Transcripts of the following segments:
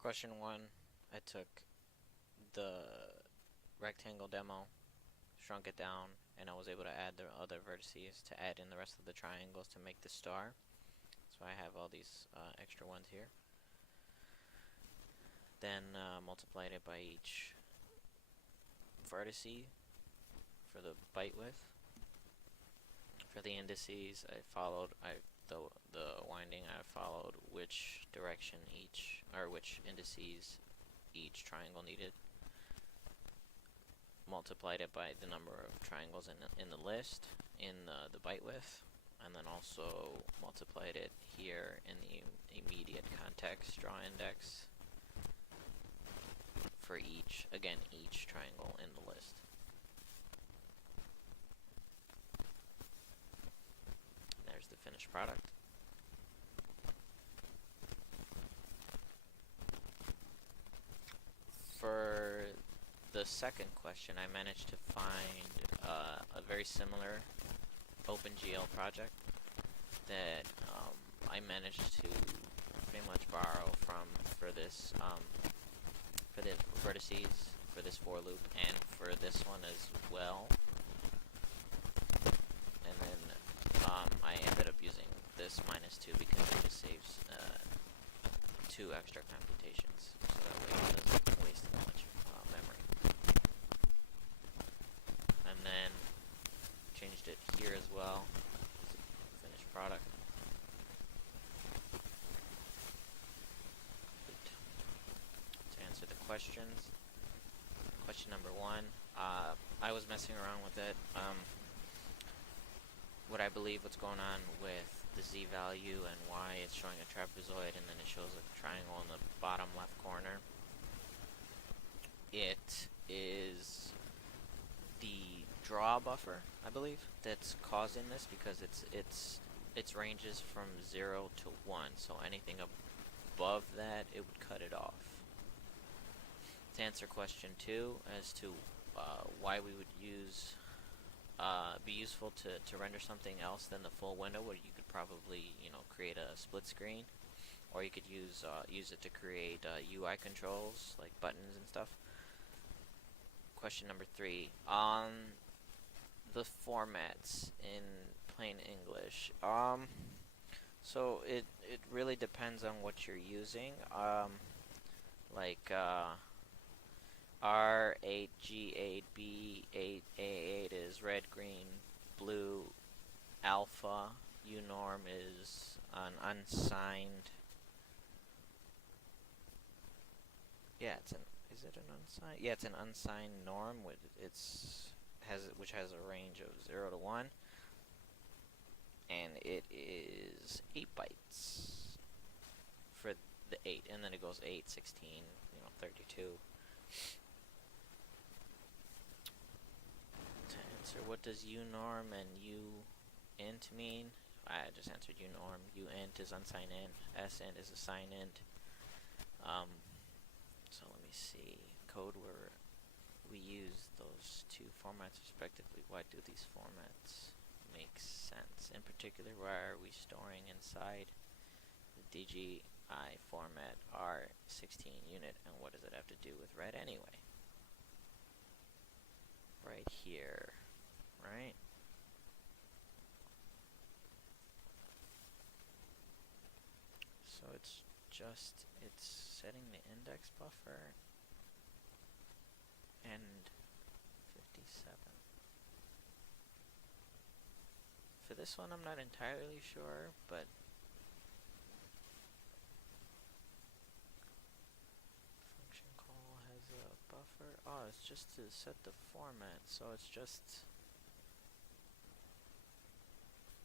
Question 1, I took the rectangle demo, shrunk it down, and I was able to add the other vertices to add in the rest of the triangles to make the star. So I have all these extra ones here. Then multiplied it by each vertice for the byte width. For the indices, I followed the winding. I followed which direction each, or which indices each triangle needed. Multiplied it by the number of triangles in the list in the byte width, and then also multiplied it here in the immediate context draw index for each triangle in the list. There's the finished product. For the second question, I managed to find a very similar OpenGL project that I managed to pretty much borrow from for the vertices for this for loop and for this one as well. And then I ended up using this -2 because it just saves 2 extra computations, so that way it doesn't waste as much memory. And then changed it here as well. Finished product. To answer the questions. Question number 1. I was messing around with it. What I believe what's going on with the z value and why it's showing a trapezoid and then it shows a triangle in the bottom left corner. It is the draw buffer, I believe, that's causing this, because its ranges from 0 to 1, so anything above that it would cut it off. To answer question 2 as to why we would be useful to render something else than the full window, where you could probably create a split screen, or you could use it to create UI controls like buttons and stuff. Question number 3, on the formats in plain English. So it really depends on what you're using. Like R8, G8, B8, A8 is red, green, blue. Alpha, unorm is an unsigned. Yeah, is it an unsigned? Yeah, it's an unsigned norm with which has a range of 0 to 1, and it is 8 bytes for the 8, and then it goes 8, 16, 32. To answer, what does unorm and uint mean? I just answered unorm. Uint is unsigned int. Sint is a signed int. So let me see. Code where we use those 2 formats respectively. Why do these formats make sense? In particular, why are we storing inside the DGI format R16 unit, and what does it have to do with red anyway? Right here, right? So it's setting the index buffer and 57. For this one, I'm not entirely sure, but function call has a buffer. Oh, it's just to set the format, so it's just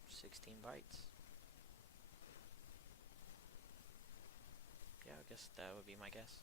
16 bytes. Yeah, I guess that would be my guess.